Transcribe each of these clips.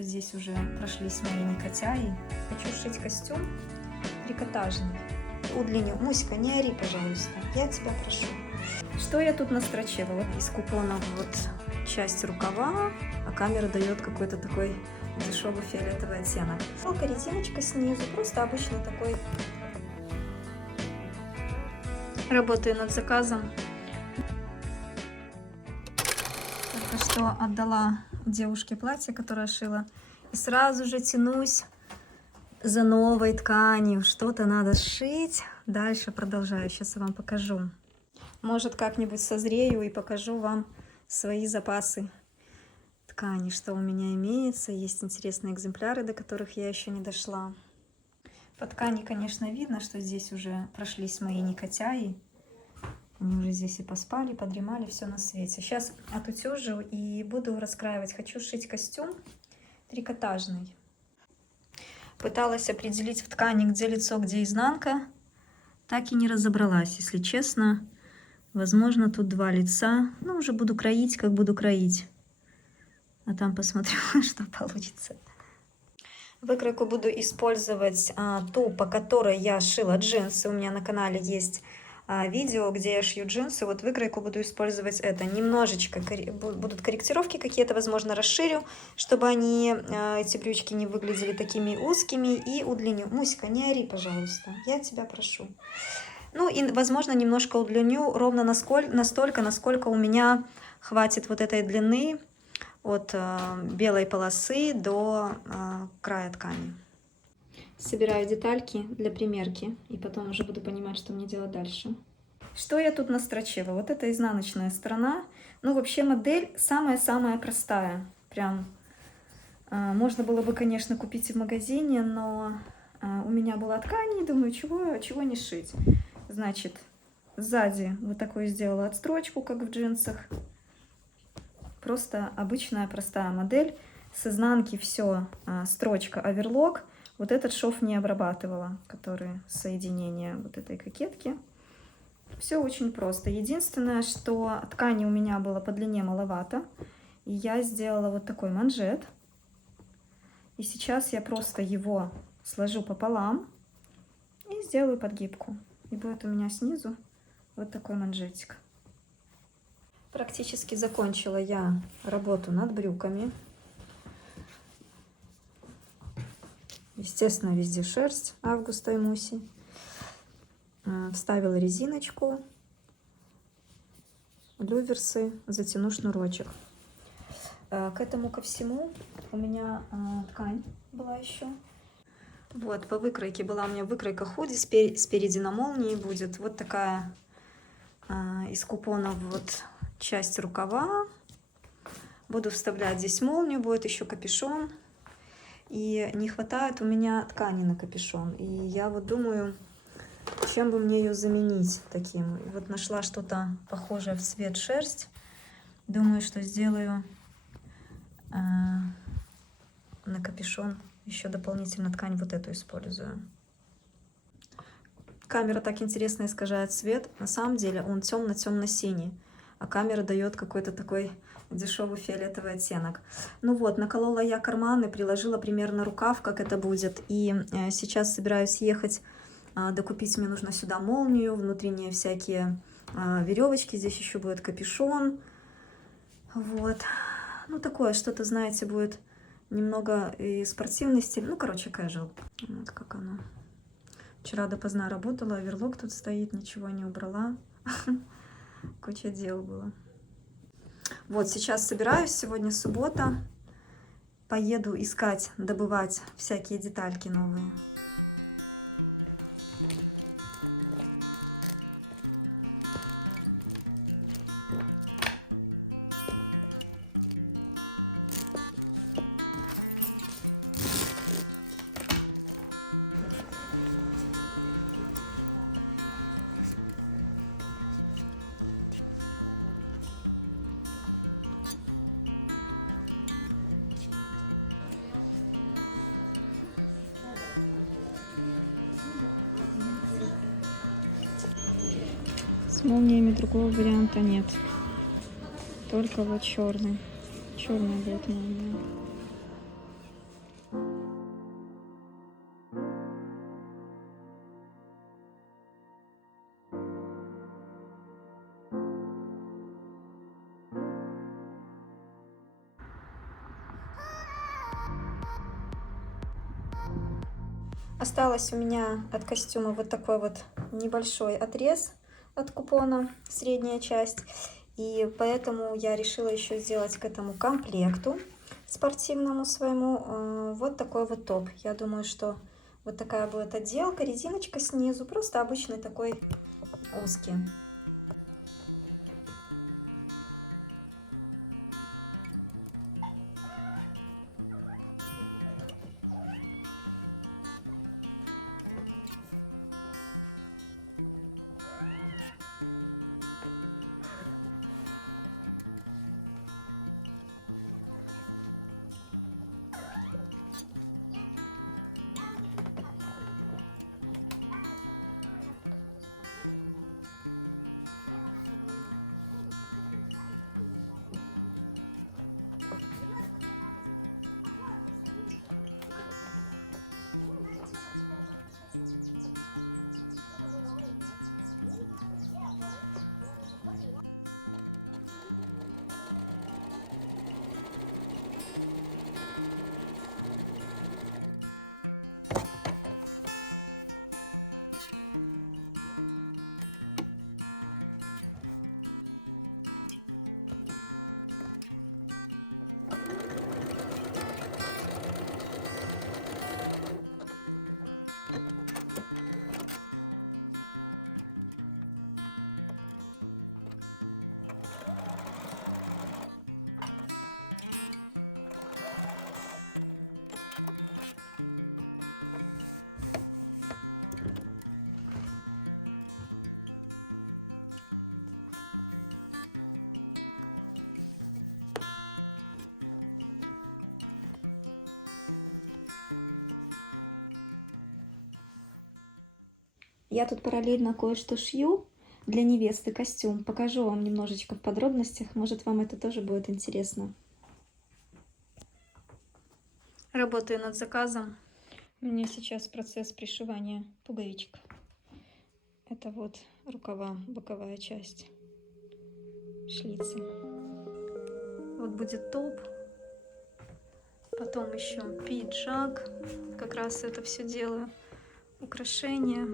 Здесь уже прошлись мои негодяи. Хочу сшить костюм трикотажный. Удлиню. Муська, не ори, пожалуйста. Я тебя прошу. Что я тут настрочила? Вот из купонов вот часть рукава, а камера дает какой-то такой дешевый фиолетовый оттенок. Только резиночка снизу, просто обычный такой. Работаю над заказом. Только что отдала девушке платье, которое шила. И сразу же тянусь за новой тканью. Что-то надо сшить. Дальше продолжаю. Сейчас я вам покажу. Может, как-нибудь созрею и покажу вам свои запасы ткани, что у меня имеется. Есть интересные экземпляры, до которых я еще не дошла. По ткани, конечно, видно, что здесь уже прошлись мои никотяи. Они уже здесь и поспали, подремали, все на свете. Сейчас отутюжу и буду раскраивать. Хочу сшить костюм трикотажный. Пыталась определить в ткани, где лицо, где изнанка. Так и не разобралась, если честно. Возможно, тут два лица. Ну, уже буду кроить, как буду кроить. А там посмотрю, что получится. Выкройку буду использовать ту, по которой я шила джинсы. У меня на канале есть видео, где я шью джинсы. Вот выкройку буду использовать это. Немножечко будут корректировки какие-то, возможно, расширю, чтобы они, эти брючки, не выглядели такими узкими, и удлиню. Муська, не ори, пожалуйста. Я тебя прошу. Ну и, возможно, немножко удлиню ровно настолько, насколько у меня хватит вот этой длины от белой полосы до края ткани. Собираю детальки для примерки, и потом уже буду понимать, что мне делать дальше. Что я тут настрочила? Вот это изнаночная сторона. Ну, вообще модель самая-самая простая. Прям можно было бы, конечно, купить в магазине, но у меня была ткань, и думаю, чего не шить. Значит, сзади вот такую сделала отстрочку, как в джинсах. Просто обычная простая модель. С изнанки все строчка оверлок. Вот этот шов не обрабатывала, который соединение вот этой кокетки. Все очень просто. Единственное, что ткани у меня было по длине маловато. И я сделала вот такой манжет. И сейчас я просто его сложу пополам и сделаю подгибку. И будет у меня снизу вот такой манжетик. Практически закончила я работу над брюками. Естественно, везде шерсть Августа и Муси. Вставила резиночку, люверсы, затяну шнурочек. К этому ко всему у меня ткань была еще. Вот, по выкройке была у меня выкройка худи, спереди на молнии будет. Вот такая из купонов вот часть рукава. Буду вставлять здесь молнию, будет еще капюшон. И не хватает у меня ткани на капюшон. И я вот думаю, чем бы мне ее заменить таким. И вот нашла что-то похожее в цвет шерсть. Думаю, что сделаю на капюшон еще дополнительно ткань вот эту использую. Камера так интересно искажает цвет. На самом деле он темно-темно-синий. А камера дает какой-то такой дешевый фиолетовый оттенок. Ну вот, наколола я карманы, приложила примерно рукав, как это будет. И сейчас собираюсь ехать, докупить мне нужно сюда молнию, внутренние всякие веревочки. Здесь еще будет капюшон. Вот. Ну такое что-то, знаете, будет немного и спортивный стиль. Ну, короче, casual. Вот как оно. Вчера допоздна работала, оверлок тут стоит, ничего не убрала. Куча дел было. Вот, сейчас собираюсь, сегодня суббота. Поеду искать, добывать всякие детальки новые. С молниями другого варианта нет. Только вот черный. Черный будет молния. Осталось у меня от костюма вот такой вот небольшой отрез от купона, средняя часть. И поэтому я решила еще сделать к этому комплекту спортивному своему вот такой вот топ. Я думаю, что вот такая будет отделка, резиночка снизу, просто обычный такой узкий. Я тут параллельно кое-что шью для невесты, костюм. Покажу вам немножечко в подробностях. Может, вам это тоже будет интересно. Работаю над заказом. У меня сейчас процесс пришивания пуговичек. Это вот рукава, боковая часть шлицы. Вот будет топ. Потом еще пиджак. Как раз это все делаю. Украшения.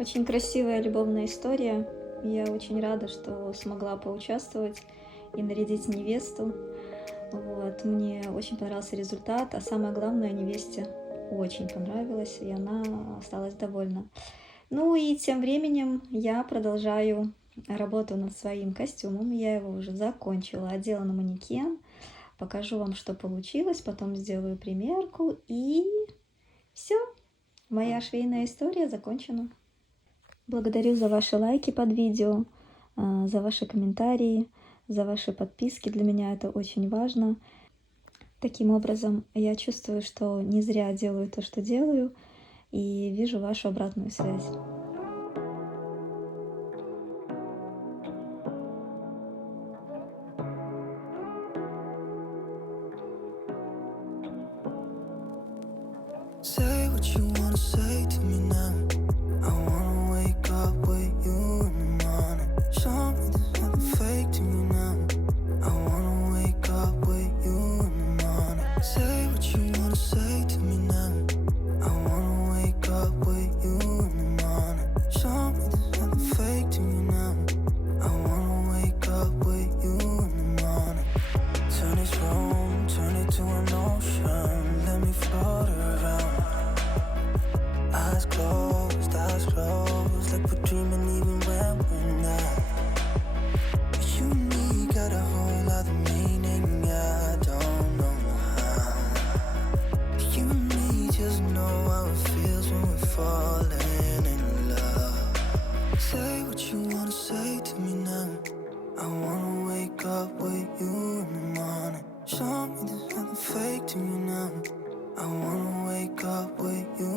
Очень красивая любовная история. Я очень рада, что смогла поучаствовать и нарядить невесту. Вот. Мне очень понравился результат, а самое главное, невесте очень понравилось, и она осталась довольна. Ну и тем временем я продолжаю работу над своим костюмом. Я его уже закончила, одела на манекен. Покажу вам, что получилось, потом сделаю примерку, и все. Моя швейная история закончена. Благодарю за ваши лайки под видео, за ваши комментарии, за ваши подписки. Для меня это очень важно. Таким образом, я чувствую, что не зря делаю то, что делаю, и вижу вашу обратную связь. Say what you wanna say to me now. I wanna wake up with you in the morning. Show me there's nothing fake to me now. I wanna wake up with you in the morning. Say what you wanna say to me now. I wanna wake up with you in the morning. Show me there's nothing fake to me now. I wanna wake up with you in the morning. Turn this room, turn it to an ocean. Let me float around. Eyes closed, like we're dreaming even when we're not. You and me got a whole other meaning, I don't know how. You and me just know how it feels when we're falling in love. Say what you wanna say to me now. I wanna wake up with you in the morning. Show me there's nothing fake to me now. I wanna wake up with you